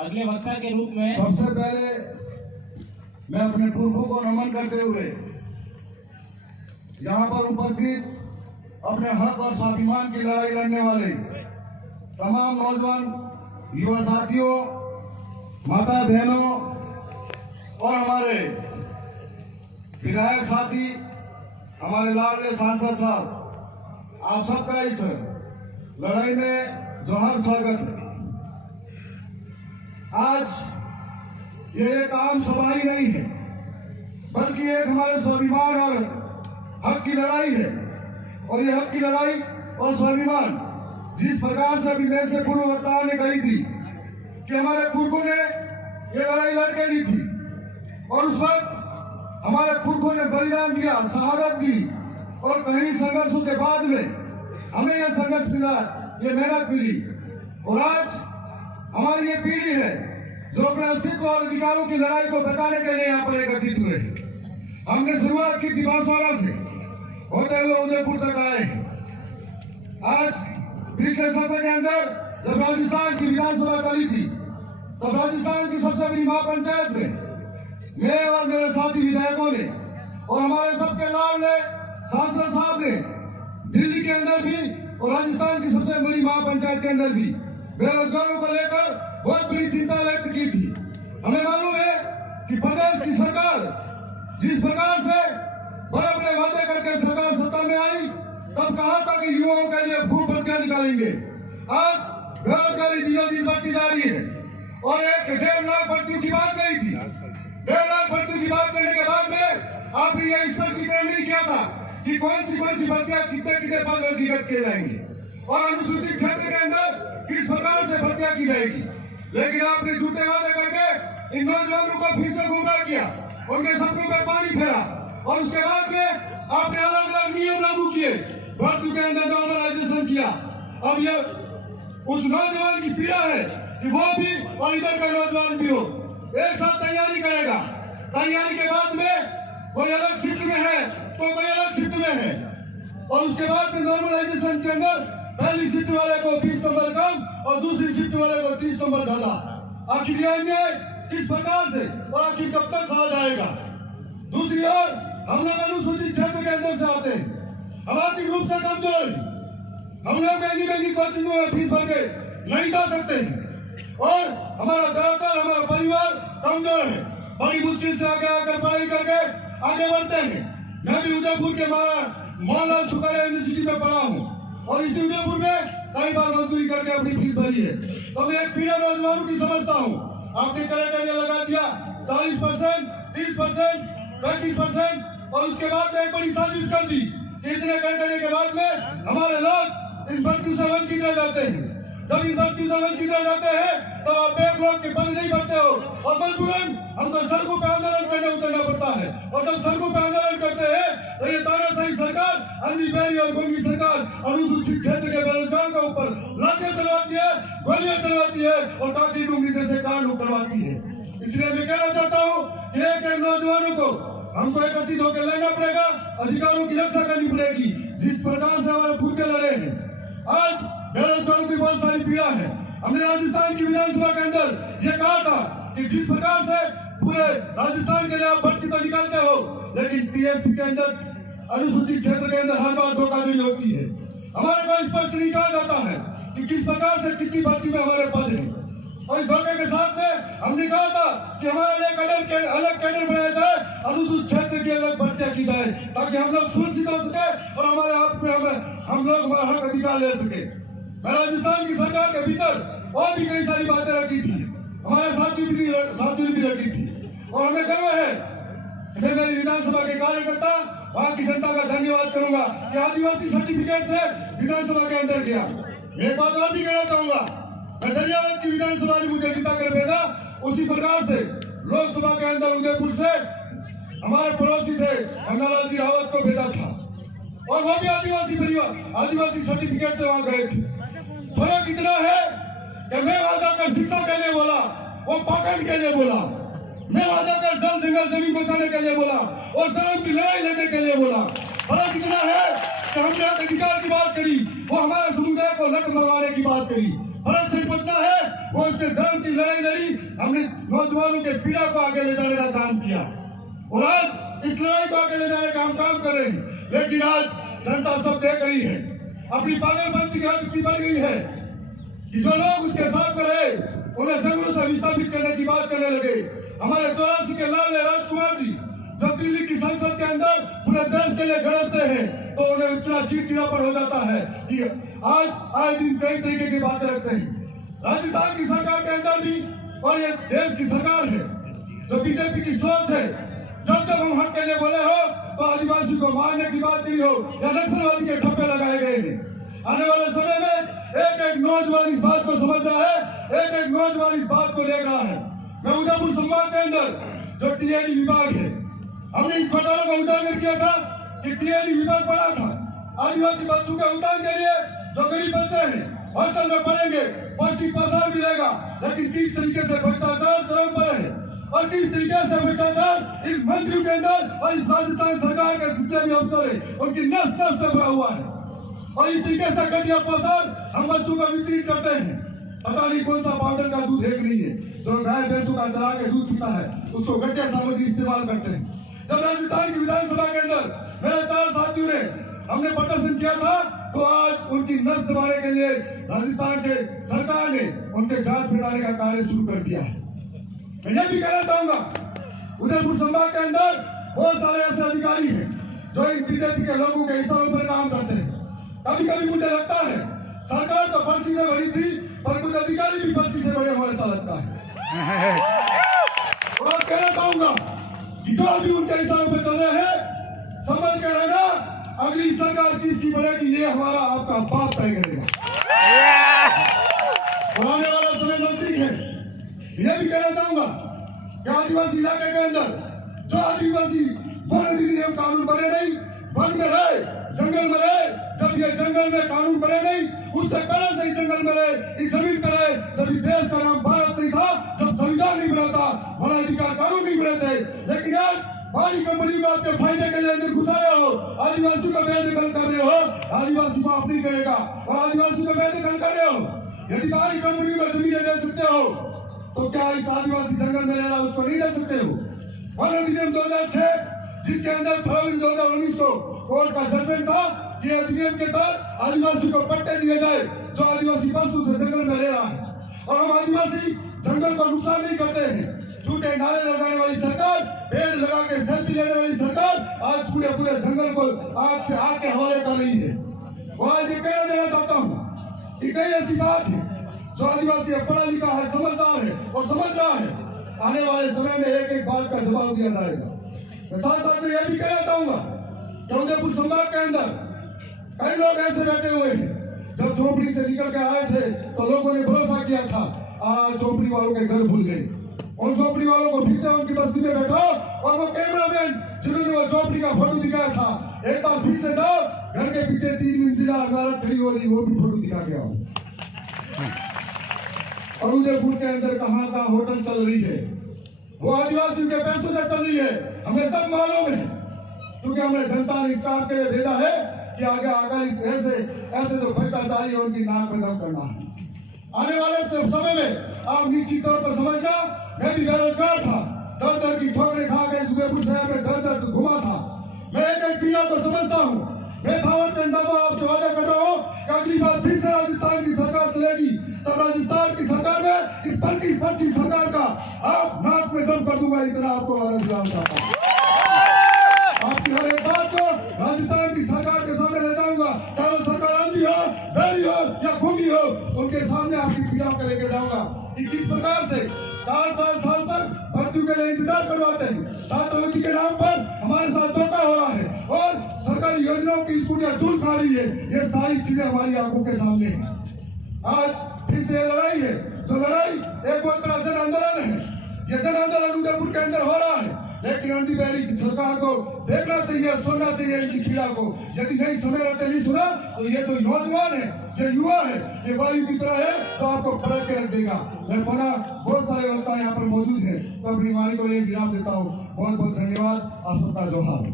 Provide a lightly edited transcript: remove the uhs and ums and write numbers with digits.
अगले वक्ता के रूप में सबसे पहले मैं अपने पुरखों को नमन करते हुए यहाँ पर उपस्थित अपने हक और स्वाभिमान की लड़ाई लड़ने वाले तमाम नौजवान युवा साथियों, माता बहनों और हमारे विधायक साथी, हमारे लाडले सांसद साहब, आप सबका इस लड़ाई में जोहर स्वागत है। आज ये एक आम सभा ही नहीं है, बल्कि एक हमारे स्वाभिमान और हक की लड़ाई है। और ये हक की लड़ाई और स्वाभिमान जिस प्रकार से अभी मेरे से पूर्व वक्ताओं ने कही थी कि हमारे पुरखों ने ये लड़ाई लड़के ली थी और उस वक्त हमारे पुरखों ने बलिदान दिया, शहादत दी और कहीं संघर्षों के बाद में हमें यह संघर्ष मिला, ये मेहनत मिली। और आज हमारी ये पीढ़ी है जो अपने अस्तित्व और अधिकारों की लड़ाई को बचाने के लिए यहाँ पर एकत्रित हुए। हमने शुरुआत की थी बांसवाड़ा से होते हुए उदयपुर तक आए। आज पिछले सत्र के अंदर जब राजस्थान की विधानसभा चली थी तब राजस्थान की सबसे बड़ी महापंचायत में मेरे और मेरे साथी विधायकों ने और हमारे सबके लाडले सांसद साहब ने दिल्ली के अंदर भी और राजस्थान की सबसे बड़ी महापंचायत के अंदर भी बेरोजगारों को लेकर बहुत बड़ी चिंता व्यक्त की थी। हमें मालूम है कि प्रदेश की सरकार जिस प्रकार से बड़े बड़े वादे करके सरकार सत्ता में आई तब कहा था कि युवाओं के लिए भूभत्या निकालेंगे। आज बेरोजगारी दिनों दिन बढ़ती जा रही है और 1.5 लाख भर्तियों की बात कही थी। 1.5 लाख भर्तियों की बात करने के बाद में आपने यह स्पष्टीकरण नहीं किया था कि कौन सी भर्तियां कितने पद अधिगत किए जाएंगे और अनुसूचित क्षेत्र के अंदर किस प्रकार से भर्तियां की जाएगी। लेकिन आपने झूठे वादे करके इन नौजवानों को फिर से गुमराह किया, उनके सपनों में पानी फेरा और उसके बाद में आपने अलग अलग नियम लागू किए, भर्ती के अंदर नॉर्मलाइजेशन किया। अब ये उस नौजवान की पीड़ा है कि वो भी और इधर का नौजवान भी हो एक साथ तैयारी करेगा। तैयारी के बाद में कोई अलग शिफ्ट में है तो कोई अलग शिफ्ट में है और उसके बाद में नॉर्मलाइजेशन के अंदर पहली शिफ्ट वाले को 20 नंबर कम और दूसरी शिफ्ट वाले को 30 नंबर ज्यादा। आखिर यह अन्याय किस प्रकार से और आखिर कब तक सहा जाएगा। दूसरी ओर हम लोग अनुसूचित क्षेत्र के अंदर से आते हैं, हम आर्थिक रूप से कमजोर, हम लोग महंगी कोचिंगों में फीस भर के नहीं जा सकते और हमारा ज्यादातर हमारा परिवार कमजोर है। बड़ी मुश्किल से आगे आकर पढ़ाई करके आगे बढ़ते हैं। मैं भी उदयपुर के मोहनलाल शुक्ला यूनिवर्सिटी में पढ़ा हूँ और इसी उदयपुर में कई बार मजदूरी करके अपनी फीस भरी है। तो मैं एक पीढ़ी नौजवानों की समझता हूँ। आपने क्राइटेरिया लगा दिया 40%, 30%, 35% और उसके बाद में एक बड़ी साजिश कर दी कि इतने क्राइटेरिया के बाद में हमारे लोग इन भर्तियों से वंचित रह जाते हैं। जब इन भर्तियों से वंचित रह जाते हैं तब आप एक लोग के पद नहीं भरते हो और मजबूरन हमको सड़कों पे आंदोलन करने उतरना पड़ता है। और जब सड़कों पे आंदोलन करते हैं तो ये तानाशाही सरकार, अंधी बेरी और गोंगी सरकार अनुसूचित क्षेत्र के बेरोजगारों के ऊपर लाठियां चलवाती है, गोलियां चलवाती है और काकरी डूंगरी जैसे कांड करवाती है। इसलिए मैं कहना चाहता हूँ कि एक नौजवानों को हमको एकत्रित होकर लड़ना पड़ेगा, अधिकारों की रक्षा करनी पड़ेगी जिस प्रकार से हमारे भूखे लड़े हैं। आज बेरोजगारों की बहुत सारी पीड़ा है। हमने राजस्थान की विधानसभा के अंदर ये कहा था कि जिस प्रकार से पूरे राजस्थान के लिए आप भर्ती तो निकालते हो लेकिन टीएसपी के अंदर अनुसूचित क्षेत्र के अंदर हर बार धोखाधड़ी होती है। हमारे को स्पष्ट नहीं कहा जाता है कि किस प्रकार से कितनी भर्ती में हमारे पद है और इस धोखे के साथ में हमने कहा था कि हमारे लिए अलग कैडर बनाया जाए, अनुसूचित क्षेत्र की अलग भर्तियां की जाए ताकि हम लोग सुरक्षित हो सके और हमारे हाथ में हम लोग हमारा हक अधिकार ले सके। मैं राजस्थान की सरकार के भीतर और भी कई सारी बातें रखी थी, हमारे साथी भी रखी थी और हमें गर्व है। मैं मेरी विधानसभा के कार्यकर्ता वहाँ की जनता का धन्यवाद करूंगा कि आदिवासी सर्टिफिकेट से विधानसभा के अंदर गया। एक बात और भी कहना चाहूंगा, मैं धन्यवाद की विधानसभा ने मुझे जिता कर भेजा, उसी प्रकार से लोकसभा के अंदर उदयपुर से हमारे पड़ोसी थे अन्नालाल जी रावत को भेजा था और वो भी आदिवासी सर्टिफिकेट से वहाँ गए थे। फर्क इतना है कि मैं वहां जाकर शिक्षा के लिए बोला, वो पाखंड के लिए बोला। मैं वहां जाकर जल जंगल जमीन बचाने के लिए बोला और धर्म की लड़ाई लड़ने के लिए बोला। फर्क इतना है कि हमने अधिकार की बात करी, वो हमारे समुदाय को लट मरवाने की बात करी। फर्क सिर्फ उतना है, वो उसने धर्म की लड़ाई लड़ी, हमने नौजवानों के पीड़ा को आगे ले जाने का काम किया और आज इस लड़ाई को आगे ले जाने का हम काम कर रहे हैं। लेकिन आज जनता सब देख रही है, अपनी पागलपंती की हद इतनी बढ़ गई है कि जो लोग उसके साथ में रहे उन्हें जंगलों से विस्थापित करने की बात करने लगे। हमारे 84 के लाल राजकुमार जी जब दिल्ली की संसद के अंदर पूरे देश के लिए गरजते हैं तो उन्हें इतना चिड़चिड़ापन हो जाता है कि आज आए दिन कई तरीके की बातें रखते हैं। राजस्थान की सरकार के अंदर भी, और ये देश की सरकार है जो बीजेपी की सोच है, जब जब हम हक के लिए बोले हो तो आदिवासी को मारने की बात की हो या नक्सलवादी के ठप्पे लगाए गए हैं। आने वाले समय में एक एक नौजवान इस बात को समझ रहा है, एक एक नौजवान इस बात को देख रहा है। मैं उदयपुर संभाग के अंदर जो टीएडी विभाग है, हमने इस घोटालों का उजागर किया था कि टीएडी विभाग बड़ा था, आदिवासी बच्चों के उत्थान के लिए जो गरीब बच्चे हैं हॉस्टल में पढ़ेंगे, पौष्टिक पोषण मिलेगा, लेकिन किस तरीके से भ्रष्टाचार चरम पर है और किस तरीके से भ्रष्टाचार इन मंत्रियों के अंदर और इस राजस्थान सरकार के जितने भी अफसर है उनकी नस नस में भरा हुआ है। और इस तरीके से घटिया पोषण हम बच्चों को वितरित करते हैं। पता नहीं कौन सा पाउडर का दूध एक नहीं है, जो गाय भैंसों का चरा के दूध पीता है उसको घटिया सामग्री इस्तेमाल करते हैं। जब राजस्थान की विधानसभा के अंदर मेरे 4 साथियों ने हमने प्रदर्शन किया था तो आज उनकी नस दबाने के लिए राजस्थान के सरकार ने उनके जांच भिड़ाने का कार्य शुरू कर दिया है। मैं यह भी कहना चाहूंगा, उदयपुर संभाग के अंदर बहुत सारे ऐसे अधिकारी हैं जो इन बीजेपी के लोगों के इशारों पर काम करते हैं। कभी कभी मुझे लगता है सरकार तो पर्ची से बड़ी थी पर कुछ अधिकारी भी पर्ची से बड़े हुए ऐसा लगता है। और कहना चाहूंगा कि जो अभी उनके इशारों पर चल रहे हैं संभल के रहना, अगली सरकार किसकी बनेगी ये हमारा आपका बाप तय करेगा। और आने वाला समय नजदीक है। यह भी कहना चाहूंगा कि आदिवासी इलाके के अंदर जो आदिवासी वन अधिनियम कानून बने नहीं, वन में रहे, जंगल में रहे, जब ये जंगल में कानून बने नहीं उससे पहले से ही जंगल में रहे, इस जमीन पर रहे, जब इस देश का नाम भारत नहीं था, जब संविधान नहीं बना था, वन अधिकार कानून नहीं बने थे। लेकिन आज बाहरी कंपनी को आपके फायदे के लिए अंदर घुसा रहे हो, आदिवासी को बेदखल कर रहे हो, आदिवासी माफ नहीं करेगा और आदिवासी को बेदखल कर रहे हो। यदि बाहरी कंपनी को जमीनें दे सकते हो तो क्या इस आदिवासी जंगल में रहना उसको नहीं दे सकते हो? वन अधिनियम 2006 जिसके अंदर फरवरी 2019 को कोर्ट का जजमेंट था कि अधिनियम के तहत आदिवासी को पट्टे दिए जाए जो आदिवासी वर्षों से जंगल में रह रहा है। और हम आदिवासी जंगल को नुकसान नहीं करते हैं। झूठे नारे लगाने वाली सरकार, पेड़ लगा के सेल्फी लेने वाली सरकार आज पूरे जंगल को आग से आग के हवाले कर रही है। वो आज ये कहना देना चाहता हूँ कि कई ऐसी बात है जो आदिवासी पढ़ा लिखा है, समझदार है और समझ रहा है। आने वाले समय में एक एक बात का जवाब दिया जाएगा। मैं साथ साथ में यह भी कहना चाहूंगा कि उदयपुर संभाग के अंदर कई लोग ऐसे बैठे हुए हैं जब झोपड़ी से निकल के आए थे तो लोगों ने भरोसा किया था, आज झोपड़ी वालों के घर भूल गए। उन झोपड़ी वालों को फिर से उनकी बस्ती में बैठाओ और वो कैमरामैन जिन्होंने वो झोपड़ी का फोटो दिखाया था एक बार फिर से जाओ, घर के पीछे 3 मंजिला इमारत खड़ी हो रही वो भी फोटो दिखा के आओ। और उदयपुर के अंदर कहाँ का होटल चल रही है वो आदिवासियों के पैसों से चल रही है, हमें सब मालूम है, क्योंकि हमने जनता ने इस काम के लिए भेजा है कि आगे ऐसे जो भ्रष्टाचारी है उनकी नाक पे दम करना है। आने वाले समय में आप निश्चित तौर पर समझना, मैं भी बेरोजगार था, दर की ठोकरें खा के उदयपुर शहर में दर घुमा था। मैं एक पीड़ा को समझता हूँ। मैं थावर चंद आपसे वादा कर रहा हूँ कि अगली बार फिर से राजस्थान की सरकार चलेगी तब राजस्थान की सरकार में इस पर्ची सरकार का आप नाक में दम कर दूंगा, इतना आपको वादा दिलाना चाहता हूँ। आपकी हर एक बात को राजस्थान की सरकार के सामने ले जाऊंगा, चाहे वो सरकार आंधी हो, बहरी हो या गूंगी हो, उनके सामने आपकी पीड़ा को लेकर जाऊंगा कि किस प्रकार से 4 साल तक भर्तियों के लिए इंतजार करवाते हैं, छात्रवृत्ति के नाम पर हमारे साथ धोखा हो रहा है और सरकारी योजनाओं की स्कूटियां दूर खा रही है। ये सारी चीजें हमारी आंखों के सामने है। आज फिर से लड़ाई है, जो लड़ाई एक बहुत बड़ा जन आंदोलन है। ये जन आंदोलन उदयपुर के अंदर हो रहा है, लेकिन आंधी बहरी की सरकार को देखना चाहिए, सुनना चाहिए इनकी पीड़ा को। यदि नहीं सुने रहते, नहीं सुना तो ये जो नौजवान है, ये युवा है, ये वायु की तरह है तो आपको पलट के रख देगा। मैं पुनः बहुत सारे वक्ता यहाँ पर मौजूद है तो अपनी वाणी को एक विराम देता हूँ। बहुत बहुत धन्यवाद। आप सबका जोहार।